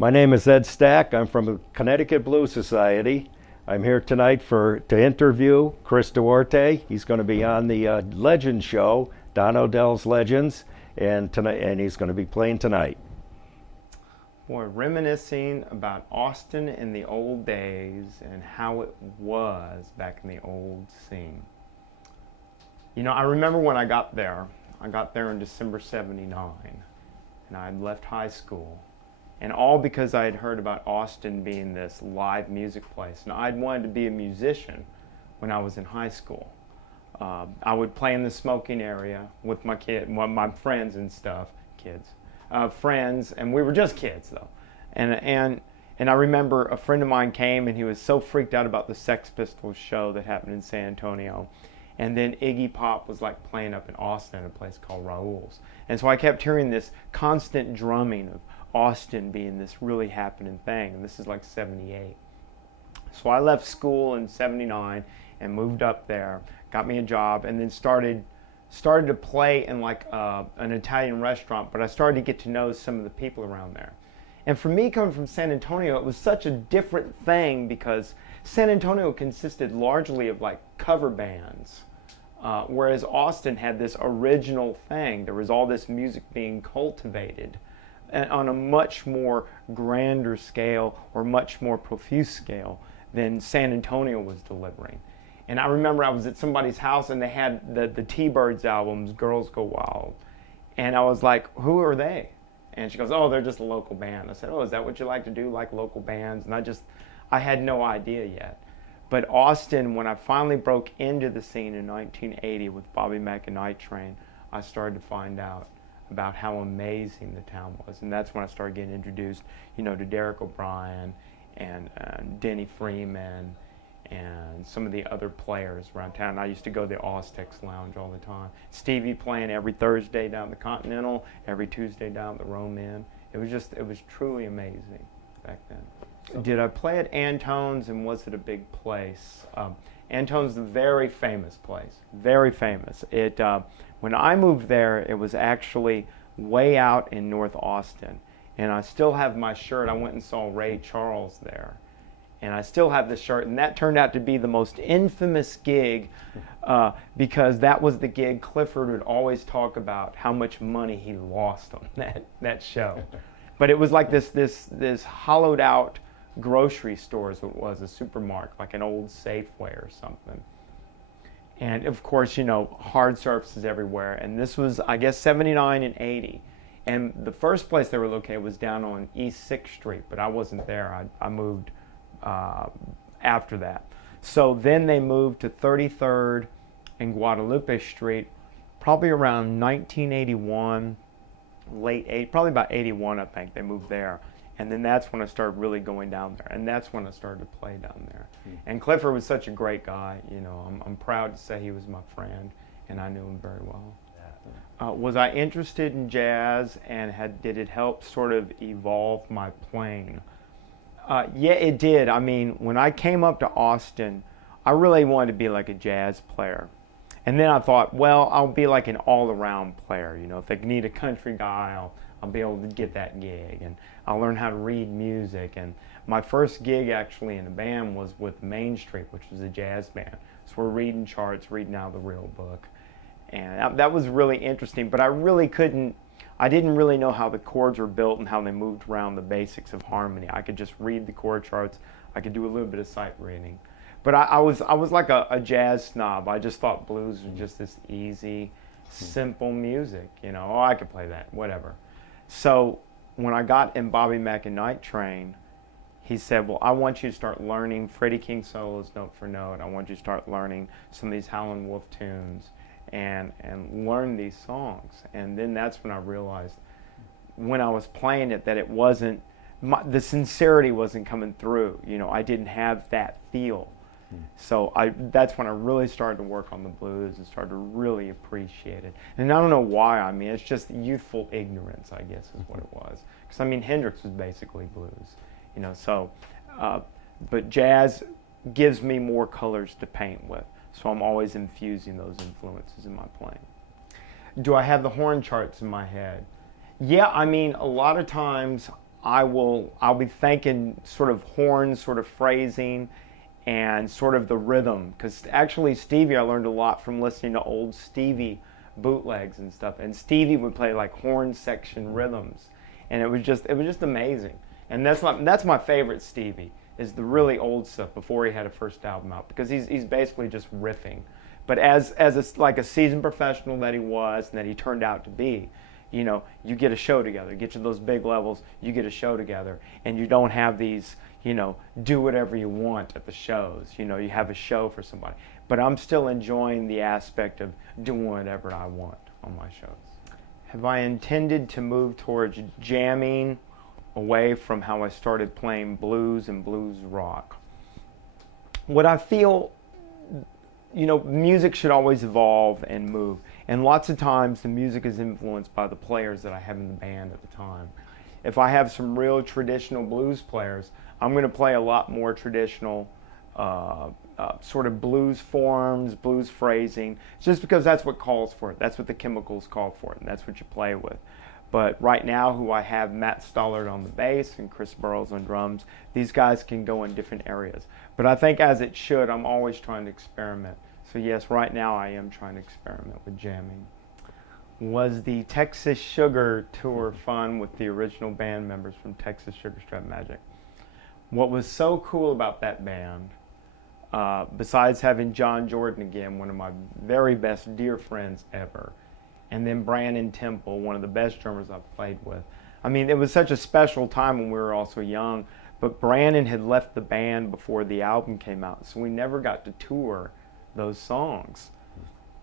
My name is Ed Stack. I'm from the Connecticut Blues Society. I'm here tonight to interview Chris Duarte. He's going to be on the Legends show, Don Odell's Legends, and he's going to be playing tonight. Boy, reminiscing about Austin in the old days and how it was back in the old scene. You know, I remember when I got there. I got there in December '79, and I had left high school. And all because I had heard about Austin being this live music place. And I'd wanted to be a musician when I was in high school. I would play in the smoking area with my friends and stuff, friends, and we were just kids though. And I remember a friend of mine came and he was so freaked out about the Sex Pistols show that happened in San Antonio. And then Iggy Pop was like playing up in Austin at a place called Raoul's. And so I kept hearing this constant drumming of Austin being this really happening thing, and this is like '78. So I left school in '79 and moved up there, got me a job, and then started to play in like an Italian restaurant, but I started to get to know some of the people around there. And for me, coming from San Antonio, it was such a different thing because San Antonio consisted largely of like cover bands, whereas Austin had this original thing. There was all this music being cultivated on a much more grander scale or much more profuse scale than San Antonio was delivering. And I remember I was at somebody's house and they had the T-Birds albums, Girls Go Wild. And I was like, who are they? And she goes, oh, they're just a local band. I said, oh, is that what you like to do, like local bands? And I had no idea yet. But Austin, when I finally broke into the scene in 1980 with Bobby Mack and Night Train, I started to find out about how amazing the town was. And that's when I started getting introduced, you know, to Derek O'Brien and Denny Freeman and some of the other players around town. I used to go to the Austex Lounge all the time. Stevie playing every Thursday down at the Continental, every Tuesday down at the Roman. It was truly amazing back then. Did I play at Antone's, and was it a big place? Antone's a very famous place, very famous. When I moved there, it was actually way out in North Austin. And I still have my shirt. I went and saw Ray Charles there. And I still have the shirt. And that turned out to be the most infamous gig because that was the gig Clifford would always talk about how much money he lost on that show. But it was like this hollowed out grocery store is what it was, a supermarket, like an old Safeway or something. And of course, you know, hard surfaces everywhere. And this was, I guess, '79 and '80. And the first place they were located was down on East 6th Street, but I wasn't there. I moved after that. So then they moved to 33rd and Guadalupe Street, probably around 1981, probably about 81, I think, they moved there. And then that's when I started really going down there. And that's when I started to play down there. And Clifford was such a great guy. You know, I'm proud to say he was my friend, and I knew him very well. Was I interested in jazz, and did it help sort of evolve my playing? Yeah, it did. I mean, when I came up to Austin, I really wanted to be like a jazz player. And then I thought, well, I'll be like an all-around player. You know, if they need a country guy, I'll be able to get that gig, and I'll learn how to read music. And my first gig actually in a band was with Main Street, which was a jazz band. So we're reading charts, reading out the real book. And that was really interesting, but I didn't really know how the chords were built and how they moved around the basics of harmony. I could just read the chord charts. I could do a little bit of sight reading. But I was like a jazz snob. I just thought blues was just this easy, simple music. You know, oh, I could play that, whatever. So when I got in Bobby Mack and Night Train, he said, well, I want you to start learning Freddie King solos note for note. I want you to start learning some of these Howlin' Wolf tunes and learn these songs. And then that's when I realized when I was playing it that it wasn't, the sincerity wasn't coming through. You know, I didn't have that feel. So that's when I really started to work on the blues and started to really appreciate it. And I don't know why. I mean, it's just youthful ignorance, I guess, is what it was. Because, I mean, Hendrix was basically blues, you know. So, but jazz gives me more colors to paint with. So I'm always infusing those influences in my playing. Do I have the horn charts in my head? Yeah, I mean, a lot of times I'll be thinking sort of horns, sort of phrasing, and sort of the rhythm. Because actually Stevie, I learned a lot from listening to old Stevie bootlegs and stuff. And Stevie would play like horn section rhythms, and it was just amazing. And that's my favorite Stevie, is the really old stuff before he had a first album out, because he's basically just riffing. But as like a seasoned professional that he was and that he turned out to be, you know, you get a show together, get to those big levels, you get a show together, and you don't have these, you know, do whatever you want at the shows. You know, you have a show for somebody. But I'm still enjoying the aspect of doing whatever I want on my shows. Have I intended to move towards jamming away from how I started playing blues and blues rock? What I feel, you know, music should always evolve and move. And lots of times the music is influenced by the players that I have in the band at the time. If I have some real traditional blues players, I'm going to play a lot more traditional sort of blues forms, blues phrasing, just because that's what calls for it. That's what the chemicals call for it, and that's what you play with. But right now, who I have, Matt Stollard on the bass and Chris Burrows on drums, these guys can go in different areas. But I think as it should, I'm always trying to experiment. So yes, right now I am trying to experiment with jamming. Was the Texas Sugar tour fun with the original band members from Texas Sugar Strap Magic? What was so cool about that band, besides having John Jordan again, one of my very best dear friends ever, and then Brandon Temple, one of the best drummers I've played with. I mean, it was such a special time when we were all so young, but Brandon had left the band before the album came out, so we never got to tour those songs.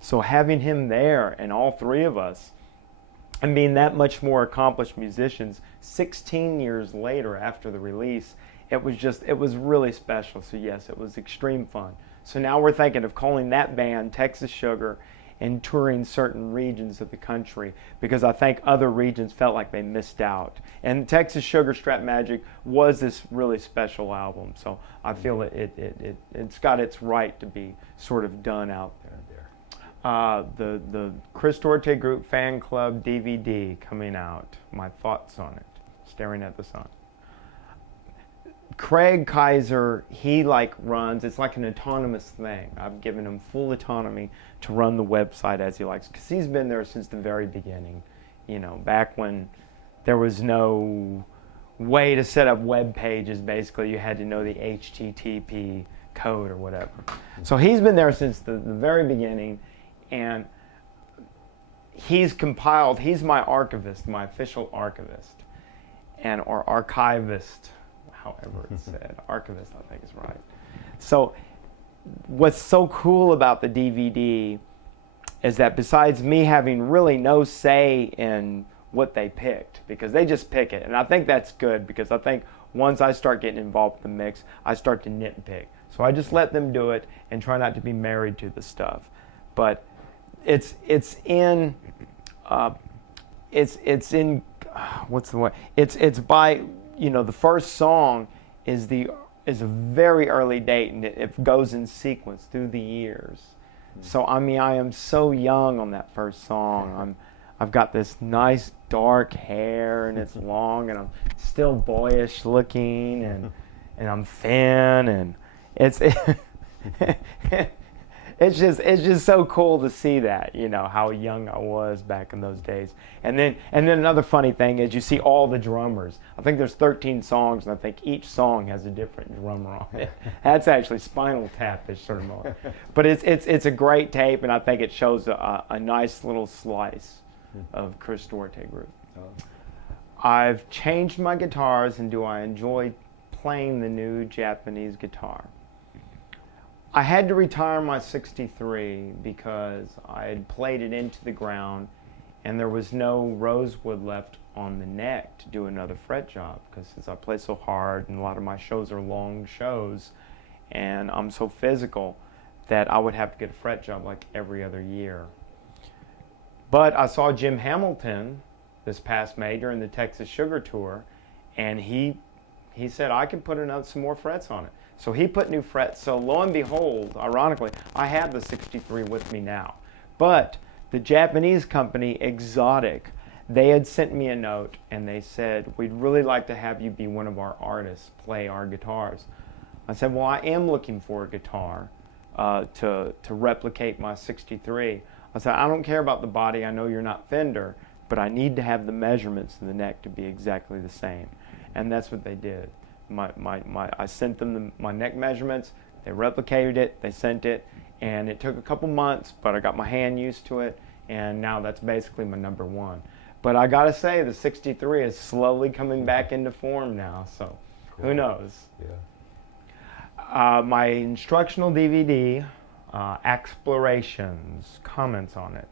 So having him there, and all three of us, and being that much more accomplished musicians, 16 years later after the release, it was really special. So yes, it was extreme fun. So now we're thinking of calling that band Texas Sugar and touring certain regions of the country, because I think other regions felt like they missed out. And Texas Sugar Strap Magic was this really special album, so I feel it's got its right to be sort of done out there. The Chris Duarte Group Fan Club DVD coming out. My thoughts on it. Staring at the sun. Craig Kaiser, he runs, it's like an autonomous thing. I've given him full autonomy to run the website as he likes, because he's been there since the very beginning, you know, back when there was no way to set up web pages. Basically, you had to know the HTTP code or whatever. So he's been there since the very beginning, and he's my archivist, my official archivist, or archivist, however it's said. Archivist, I think is right. So what's so cool about the DVD is that besides me having really no say in what they picked, because they just pick it, and I think that's good, because I think once I start getting involved in the mix, I start to nitpick. So I just let them do it and try not to be married to the stuff. But it's in what's the way? It's by, you know, the first song is a very early date, and it goes in sequence through the years. So I mean, I am so young on that first song. I've got this nice dark hair, and it's long, and I'm still boyish looking, and I'm thin, and it's just so cool to see that, you know, how young I was back in those days. And then another funny thing is you see all the drummers. I think there's 13 songs, and I think each song has a different drummer on it. That's actually Spinal Tap-ish sort of moment. But it's a great tape, and I think it shows a nice little slice of Chris Duarte Group. I've changed my guitars, and do I enjoy playing the new Japanese guitar? I had to retire my 63 because I had played it into the ground, and there was no rosewood left on the neck to do another fret job, because since I play so hard and a lot of my shows are long shows and I'm so physical, that I would have to get a fret job like every other year. But I saw Jim Hamilton this past May during the Texas Sugar Tour, and he said I could put some more frets on it. So he put new frets. So lo and behold, ironically, I have the 63 with me now. But the Japanese company Exotic, They had sent me a note and they said, we'd really like to have you be one of our artists, play our guitars. I said, well, I am looking for a guitar to replicate my 63. I said, I don't care about the body, I know you're not Fender, but I need to have the measurements of the neck to be exactly the same. And that's what they did. I sent them my neck measurements, they replicated it, they sent it, and it took a couple months, but I got my hand used to it, and now that's basically my number one. But I gotta say, the 63 is slowly coming back into form now, so who knows? Yeah. My instructional DVD, Explorations, comments on it.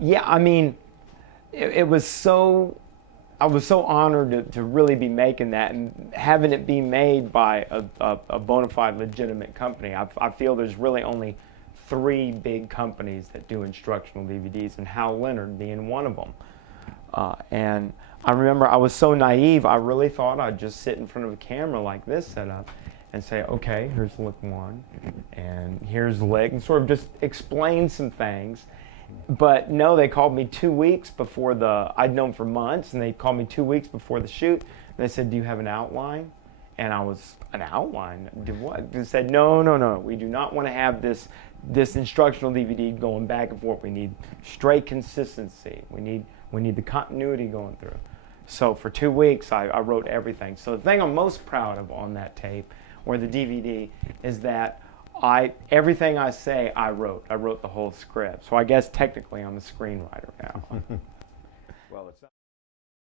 Yeah, I mean, it was so, I was so honored to really be making that and having it be made by a bona fide legitimate company. I feel there's really only 3 big companies that do instructional DVDs, and Hal Leonard being one of them. And I remember I was so naive, I really thought I'd just sit in front of a camera like this set up and say, okay, here's lick 1, and here's lick, and sort of just explain some things. But no, they called me 2 weeks before I'd known for months, and they called me 2 weeks before the shoot, and they said, do you have an outline? And I was, an outline? Did what? They said, no, we do not want to have this instructional DVD going back and forth. We need straight consistency. We need the continuity going through. So for 2 weeks, I wrote everything. So the thing I'm most proud of on that tape, or the DVD, is that everything I say, I wrote. I wrote the whole script. So I guess technically I'm a screenwriter now. Well, it's